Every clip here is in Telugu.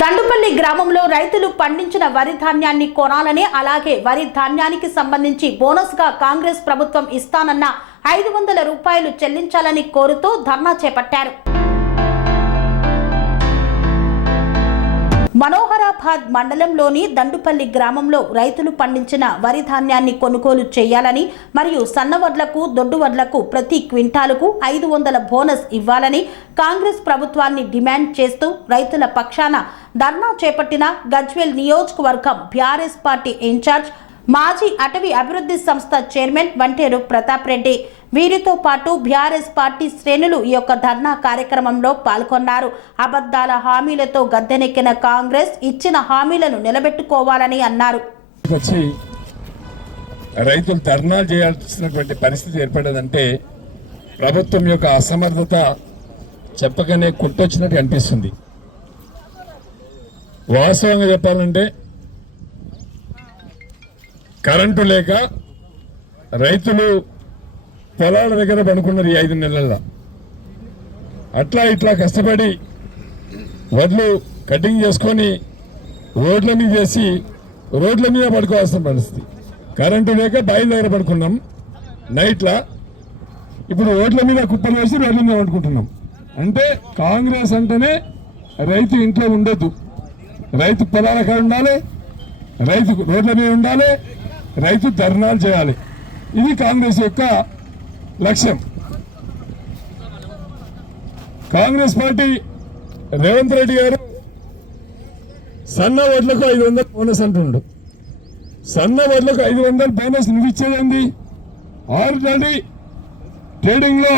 దండుపల్లి గ్రామంలో రైతులు పండించిన వరి ధాన్యాన్ని కొనాలని అలాగే వరి ధాన్యానికి సంబంధించి బోనస్గా కాంగ్రెస్ ప్రభుత్వం ఇస్తానన్న ఐదు వందల రూపాయలు చెల్లించాలని కోరుతూ ధర్నా చేపట్టారు. మనోహరాబాద్ మండలంలోని దండుపల్లి గ్రామంలో రైతులు పండించిన వరి ధాన్యాన్ని కొనుగోలు చేయాలని మరియు సన్నవడ్లకు దొడ్డువడ్లకు ప్రతి క్వింటాలుకు ఐదు వందల బోనస్ ఇవ్వాలని కాంగ్రెస్ ప్రభుత్వాన్ని డిమాండ్ చేస్తూ రైతుల పక్షాన ధర్నా చేపట్టిన గజ్వేల్ నియోజకవర్గం బీఆర్ఎస్ పార్టీ ఇన్ఛార్జ్ మాజీ అటవీ అభివృద్ధి సంస్థ చైర్మన్ వంటేరు ప్రతాప్ రెడ్డి. వీరితో పాటు బీఆర్ఎస్ పార్టీ శ్రేణులు ఈ యొక్క ధర్నా కార్యక్రమంలో పాల్గొన్నారు. అబద్ధాల హామీలతో గద్దెనెక్కిన కాంగ్రెస్ ఇచ్చిన హామీలను నిలబెట్టుకోవాలని అన్నారు. వచ్చి రైతులు ధర్నా చేయాల్సినటువంటి పరిస్థితి ఏర్పడదంటే ప్రభుత్వం యొక్క అసమర్థత చెప్పకనే కుట్టొచ్చినట్టు అనిపిస్తుంది. వాస్తవంగా చెప్పాలంటే కరెంటు లేక రైతులు పొలాల దగ్గర పడుకున్నారు ఈ ఐదు నెలల్లో. అట్లా ఇట్లా కష్టపడి వడ్లు కటింగ్ చేసుకొని రోడ్ల మీద చేసి రోడ్ల మీద పడుకోవాల్సిన పరిస్థితి. కరెంటు లేక బాయిల దగ్గర పడుకున్నాం. నైట్లా ఇప్పుడు రోడ్ల మీద కుప్పలు వేసి రోడ్ల మీద పడుకుంటున్నాం. అంటే కాంగ్రెస్ అంటేనే రైతు ఇంట్లో ఉండొద్దు. రైతు పొలాల కాడ ఉండాలి రైతు రోడ్ల మీద ఉండాలి రైతు ధర్నాలు చేయాలి. ఇది కాంగ్రెస్ యొక్క లక్ష్యం. కాంగ్రెస్ పార్టీ రేవంత్ రెడ్డి గారు సన్న ఓట్లకు ఐదు వందలు బోనస్ అంటుండు. సన్న ఓట్లకు ఐదు వందలు బోనస్ నువ్విచ్చేదండి ఆల్రెడీ ట్రేడింగ్లో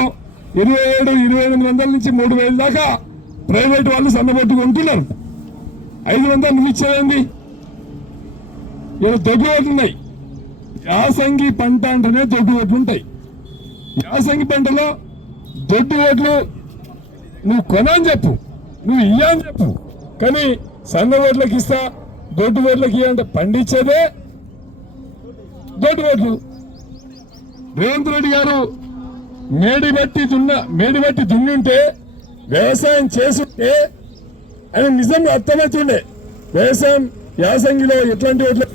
ఇరవై ఏడు ఇరవై ఎనిమిది వందల నుంచి మూడు వేల దాకా ప్రైవేట్ వాళ్ళు సన్న ఐదు వందలు నువ్వు ఇచ్చేదండి ఇలా దొడ్డు ఉన్నాయి. యాసంగి పంట అంటేనే దొడ్డు ఓట్లు ఉంటాయి. యాసంగి పంటలో దొడ్డు ఓట్లు నువ్వు కొనని చెప్పు నువ్వు ఇయ్యని చెప్పు. కానీ సన్న ఓట్లకి ఇస్తా దొడ్డు ఓట్లకి ఇయ్య అంటే పండించేదే దొడ్డు ఓట్లు. రేవంత్ రెడ్డి గారు మేడి బట్టి దున్న మేడి బట్టి దున్నుంటే వ్యవసాయం చేసుంటే అని నిజం అర్థమవుతుండే. వ్యవసాయం యాసంగిలో ఎట్లాంటి ఓట్లు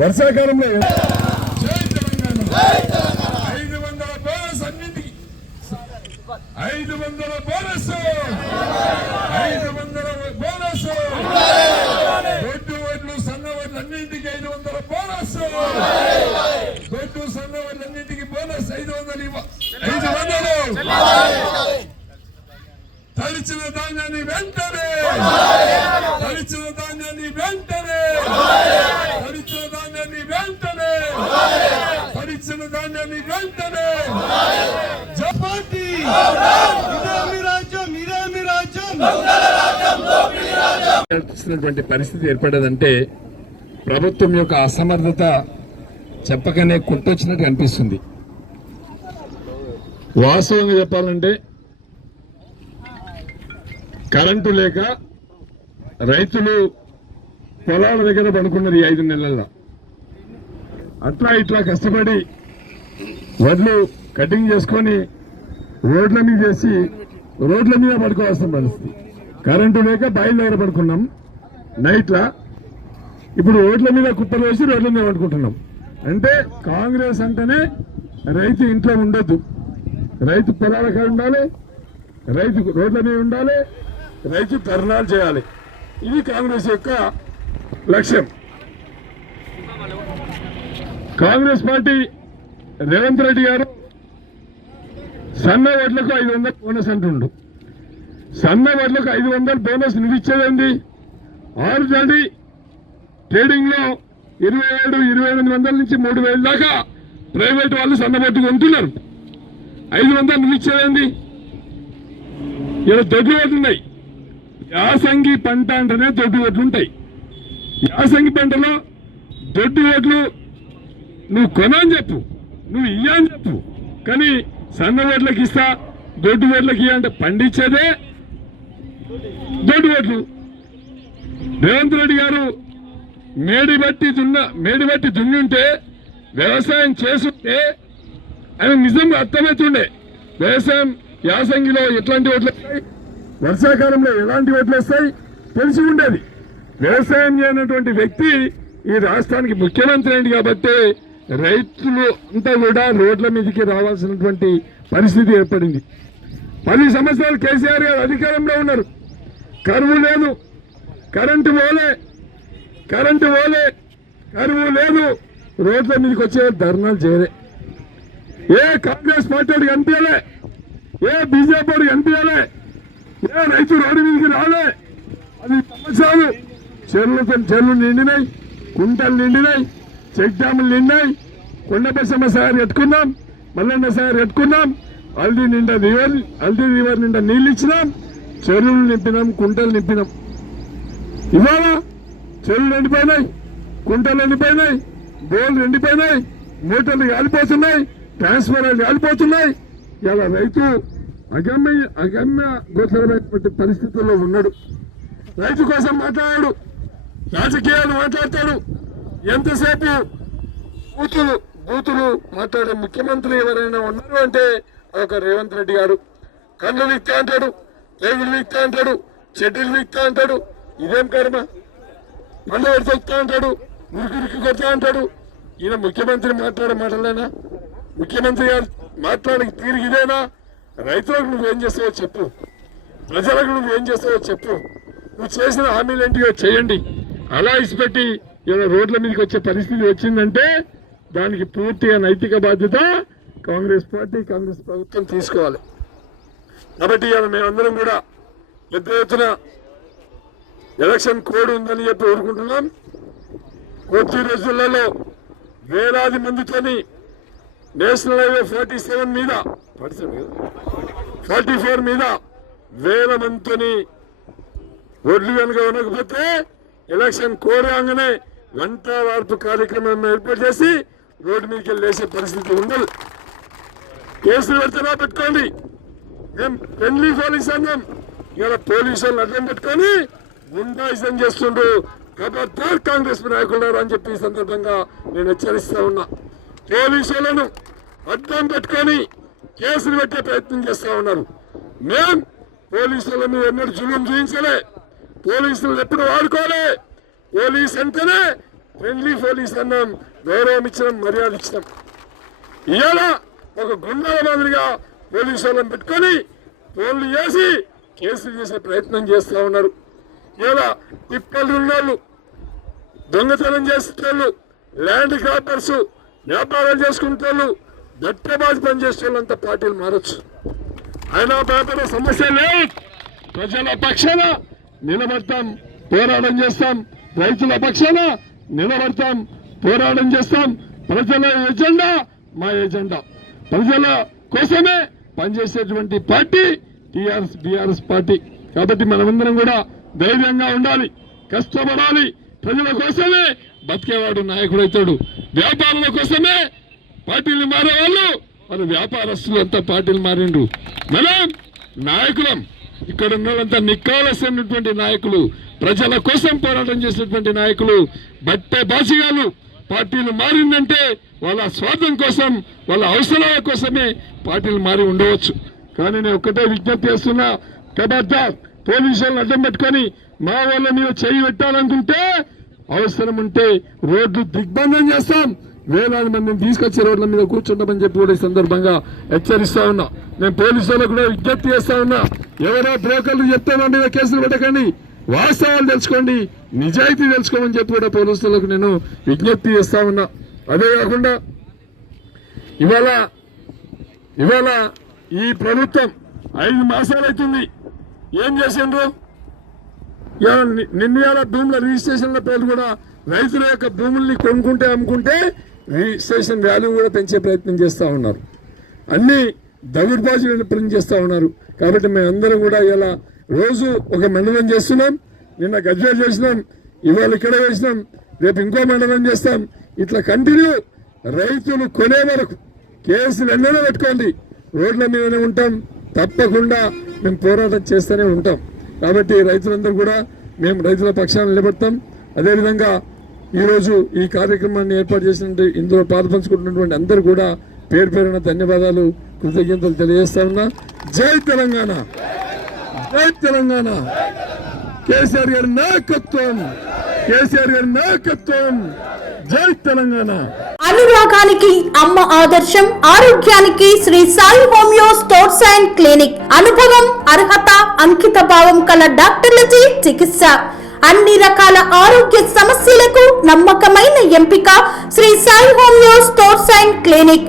వర్షాకాలంలో ఐదు వందల బోనస్ అన్నింటికి. ఐదు వందల బోనస్ ఐదు వందల బోనస్ దొడ్డు వడ్లు సన్న వడ్లు అన్నింటికి ఐదు వందల బోనస్ దొడ్డు సన్న వడ్లు అన్నింటికి బోనస్ ఐదు వందలు ఇవ్వ. ఐదు వందలు. తలిచిన ధాన్యాన్ని వెంటనే. తలిచిన ధాన్యాన్ని వెంటనే. తలిచిన ధాన్యాన్ని వెంటనే. వెంటనే రాజ్యం రాజ్యం. చేస్తున్నటువంటి పరిస్థితి ఏర్పడదంటే ప్రభుత్వం యొక్క అసమర్థత చెప్పకనే కుట్టొచ్చినట్టు అనిపిస్తుంది. వాస్తవంగా చెప్పాలంటే కరెంటు లేక రైతులు పొలాల దగ్గర పడుకున్నారు ఈ ఐదు నెలల్లో. అట్లా ఇట్లా కష్టపడి వడ్లు కటింగ్ చేసుకొని రోడ్ల మీద చేసి రోడ్ల మీద పడుకోవాల్సిన పరిస్థితి. కరెంటు లేక బాయిల దగ్గర పడుకున్నాం. నైట్లా. ఇప్పుడు రోడ్ల మీద కుప్పలు వేసి రోడ్ల మీద పడుకుంటున్నాం. అంటే కాంగ్రెస్ అంటేనే రైతు ఇంట్లో ఉండొద్దు. రైతు పొలాలక ఉండాలి రైతు రోడ్ల మీద ఉండాలి రైతు ధర్నాలు చేయాలి. ఇది కాంగ్రెస్ యొక్క లక్ష్యం. కాంగ్రెస్ పార్టీ రేవంత్ రెడ్డి గారు సన్న ఓట్లకు ఐదు వందలు బోనస్ అంటుండు. సన్న ఓట్లకు ఐదు వందలు బోనస్ నువ్వు ఇచ్చేదండి ఆల్రెడీ ట్రేడింగ్లో ఇరవై ఏడు ఇరవై ఎనిమిది వందల నుంచి మూడు వేల దాకా ప్రైవేట్ వాళ్ళు సన్నబొట్టు కొంటున్నారు. ఐదు వందలు నువ్వు ఇచ్చేదండి ఇలా దొడ్డు ఓట్లు ఉన్నాయి. యాసంగి పంట అంటేనే దొడ్డు ఓట్లు ఉంటాయి. యాసంగి పంటలో దొడ్డు ఓట్లు నువ్వు కొనని చెప్పు. నువ్వు ఇయ్యని చెప్పు. కానీ సన్న ఓట్లకి ఇస్తా దొడ్డు ఓట్లకి ఇయ్య అంటే పండించేదే దొడ్డు ఓట్లు రేవంత్ రెడ్డి గారు మేడి బట్టి దున్న మేడి బట్టి దున్నుంటే వ్యవసాయం చేసుంటే ఆయన నిజం అర్థమవుతుండే. వ్యవసాయం యాసంగిలో ఎట్లాంటి ఓట్లు వస్తాయి? వర్షాకాలంలో ఎలాంటి ఓట్లు వస్తాయి? తెలిసి ఉండేది. వ్యవసాయం చేయనటువంటి వ్యక్తి ఈ రాష్ట్రానికి ముఖ్యమంత్రి అయింది కాబట్టి రైతులు అంతా కూడా రోడ్ల మీదకి రావాల్సినటువంటి పరిస్థితి ఏర్పడింది. పది సంవత్సరాలు కేసీఆర్ గారు అధికారంలో ఉన్నారు. కరువు లేదు. కరెంటు పోలే. కరెంటు పోలే. కరువు లేదు. రోడ్ల మీదకి వచ్చే ధర్నాలు చేయలే. ఏ కాంగ్రెస్ పార్టీ కనిపించలే. ఏ బీజేపీ కనిపించలే. ఏ రైతు రోడ్డు మీదకి రాలే. అది సంవత్సరాలు చెర్లతో చెర్లు నిండినాయి. కుంటలు నిండినాయి. చెక్ డ్యాములు నిన్నాయి కొండపసమ్మ సార్ ఎట్టుకున్నాం మల్లన్న సార్ ఎట్టుకున్నాం హల్దీ నిండా రివర్ హల్దీ రివర్ నిండా నీళ్ళు ఇచ్చినాం. చెరువులు నింపినాం కుంటలు నింపినాం. ఇవాళ చెరువులు ఎండిపోయినాయి కుంటలు ఎండిపోయినాయి బోర్లు ఎండిపోయినాయి మూటలు కాలిపోతున్నాయి ట్రాన్స్ఫర్లు కాలిపోతున్నాయి. ఇలా రైతు అగమ్య అగమ్య గోచరమైనటువంటి పరిస్థితుల్లో ఉన్నాడు. రైతు కోసం మాట్లాడాడు. రాజకీయాలు మాట్లాడతాడు. ఎంతసేపు బూతులు బూతులు మాట్లాడే ముఖ్యమంత్రి ఎవరైనా ఉన్నారు అంటే ఒక రేవంత్ రెడ్డి గారు. కళ్ళు విక్తా అంటాడు రేగులు విక్తా అంటాడు చెడ్డీలు విక్తా అంటాడు ఇదేం కర్మ? పండు పెడతా అంటాడు మురికిరికి కొడతా అంటాడు. ఈయన ముఖ్యమంత్రి మాట్లాడే మాటలేనా? ముఖ్యమంత్రి గారు మాట్లాడే తీరు ఇదేనా? రైతులకు నువ్వేం చేస్తావో చెప్పు. ప్రజలకు నువ్వేం చేస్తావో చెప్పు. నువ్వు చేసిన హామీలు ఏంటివో చేయండి. అలా ఇసిపెట్టి ఏదో రోడ్ల మీదకి వచ్చే పరిస్థితి వచ్చిందంటే దానికి పూర్తిగా నైతిక బాధ్యత కాంగ్రెస్ పార్టీ కాంగ్రెస్ ప్రభుత్వం తీసుకోవాలి. కాబట్టి ఇవాళ మేమందరం కూడా పెద్ద ఎత్తున ఎలక్షన్ కోడ్ ఉందని చెప్పి కోరుకుంటున్నాం. కొద్ది రోజులలో వేలాది మందితోని నేషనల్ హైవే ఫార్టీ సెవెన్ మీద ఫార్టీ ఫోర్ మీద వేల మందితోని ఒడ్లు కనుక ఉండకపోతే ఎలక్షన్ కోడ్ రాగానే గంట వార్పు కార్యక్రమం ఏర్పాటు చేసి రోడ్డు మీదకి వెళ్ళేసే పరిస్థితి ఉండదు కేసులు పెడితేనా పెట్టుకోండి. మేము ఫ్రెండ్లీ పోలీస్ సంఘం. ఇలా పోలీసు వాళ్ళు అడ్డం పెట్టుకొని గుండాయిజం చేస్తుండ్రు. ఖబర్దార్ కాంగ్రెస్ నాయకులు అని చెప్పి సందర్భంగా నేను హెచ్చరిస్తా ఉన్నా. పోలీసు వాళ్ళను అడ్డం పెట్టుకొని కేసులు పెట్టే ప్రయత్నం చేస్తా ఉన్నారు. మేం పోలీసుల మీద ఎన్నడూ జులుం చూపించలే పోలీసులు ఎప్పుడు వాడుకోలే. పోలీస్ అంటేనే ఫ్రెండ్లీ పోలీస్ అన్నాం. గౌరవం ఇచ్చినాం? మర్యాద ఇచ్చినాం. ఇవాళ ఒక గుండాల మాదిరిగా పోలీసు వాళ్ళని పెట్టుకొని ఫోన్లు చేసి కేసులు చేసే ప్రయత్నం చేస్తూ ఉన్నారు. ఇలా తిప్పలు ఉన్నోళ్ళు దొంగతనం చేసేటోళ్ళు ల్యాండ్ క్రాపర్స్ వ్యాపారాలు చేసుకుంటోళ్ళు దట్టబాజు పని అంతా పార్టీలు మారచ్చు. అయినా పేపర్ సమస్య లేదు. ప్రజల పక్షాన నిలబడతాం పోరాటం చేస్తాం. రైతుల పక్షాన నిలబడతాం పోరాటం చేస్తాం. ప్రజల ఎజెండా మా ఎజెండా. ప్రజల కోసమే పనిచేసేటువంటి పార్టీ టిఆర్ఎస్ బీఆర్ఎస్ పార్టీ. కాబట్టి మనమందరం కూడా ధైర్యంగా ఉండాలి కష్టపడాలి. ప్రజల కోసమే బతికేవాడు నాయకుడు అవుతాడు. వ్యాపారుల కోసమే పార్టీలు మారేవాళ్ళు మన వ్యాపారస్తులు అంతా పార్టీలు మారిండ్రు. మనం నాయకులం. ఇక్కడ ఉన్న నిక్కాల్సినటువంటి నాయకులు. ప్రజల కోసం పోరాటం చేసినటువంటి నాయకులు బట్టే బాసిగాలు. పార్టీలు మారిందంటే వాళ్ళ స్వార్థం కోసం వాళ్ళ అవసరాల కోసమే పార్టీలు మారి ఉండవచ్చు. కానీ నేను ఒక్కటే విజ్ఞప్తి చేస్తున్నా ఖబర్దార్ పోలీసులను అడ్డం పెట్టుకొని మా వాళ్ళ మీద చేయి పెట్టాలనుకుంటే అవసరం ఉంటే రోడ్లు దిగ్బంధం చేస్తాం. వేలాది మందిని తీసుకొచ్చి రోడ్ల మీద కూర్చుంటామని చెప్పి కూడా ఈ సందర్భంగా హెచ్చరిస్తా ఉన్నా. నేను పోలీసులకు కూడా విజ్ఞప్తి చేస్తా ఉన్నా. ఎవరో బ్రోకర్లు చెప్తే మీద కేసులు పెట్టకండి. వాస్తవాలు తెలుసుకోండి నిజాయితీ తెలుసుకోమని చెప్పి కూడా పోలీసులకు నేను విజ్ఞప్తి చేస్తా ఉన్నా. అదే కాకుండా ఇవాళ ఇవాళ ఈ ప్రభుత్వం ఐదు మాసాలు అవుతుంది. ఏం చేసిండ్రు? ఇవాళ ని- భూముల రిజిస్ట్రేషన్ల పేర్లు కూడా రైతుల యొక్క భూముల్ని కొనుక్కుంటే అమ్ముకుంటే రిజిస్ట్రేషన్ వాల్యూ కూడా పెంచే ప్రయత్నం చేస్తూ ఉన్నారు. అన్నీ దగుడుబాజులను ప్రింట్ చేస్తూ ఉన్నారు. కాబట్టి మేమందరం కూడా ఇలా రోజు ఒక మండలం చేస్తున్నాం నిన్న గజ్వేల్ చేసినాం ఇవాళ ఇక్కడ వేసినాం రేపు ఇంకో మండలం చేస్తాం. ఇట్లా కంటిన్యూ రైతులు కొనే వరకు కేసులు ఎన్నో పెట్టుకోండి. రోడ్ల మీదనే ఉంటాం తప్పకుండా మేము పోరాటం చేస్తూనే ఉంటాం. కాబట్టి రైతులందరూ కూడా మేము రైతుల పక్షాన నిలబడతాం. అదేవిధంగా ఈరోజు ఈ కార్యక్రమాన్ని ఏర్పాటు చేసిన ఇందులో పాల్పంచుకుంటున్నటువంటి అందరూ కూడా పేరు పేరున ధన్యవాదాలు కృతజ్ఞతలు తెలియజేస్తా ఉన్నా. జై తెలంగాణ! జై తెలంగాణ. కేసీఆర్ గారి నాయకత్వం కేసీఆర్ గారి నాయకత్వం. జై తెలంగాణ. అనురాగానికి అమ్మ ఆదర్శం ఆరోగ్యానికి Shri Sai homeo stores and clinic. అనుభవం అర్హత అంకిత భావం కల డాక్టర్లచే చికిత్స. అన్ని రకాల ఆరోగ్య సమస్యలకు నమ్మకమైన ఎంపిక Shri Sai homeo stores and clinic.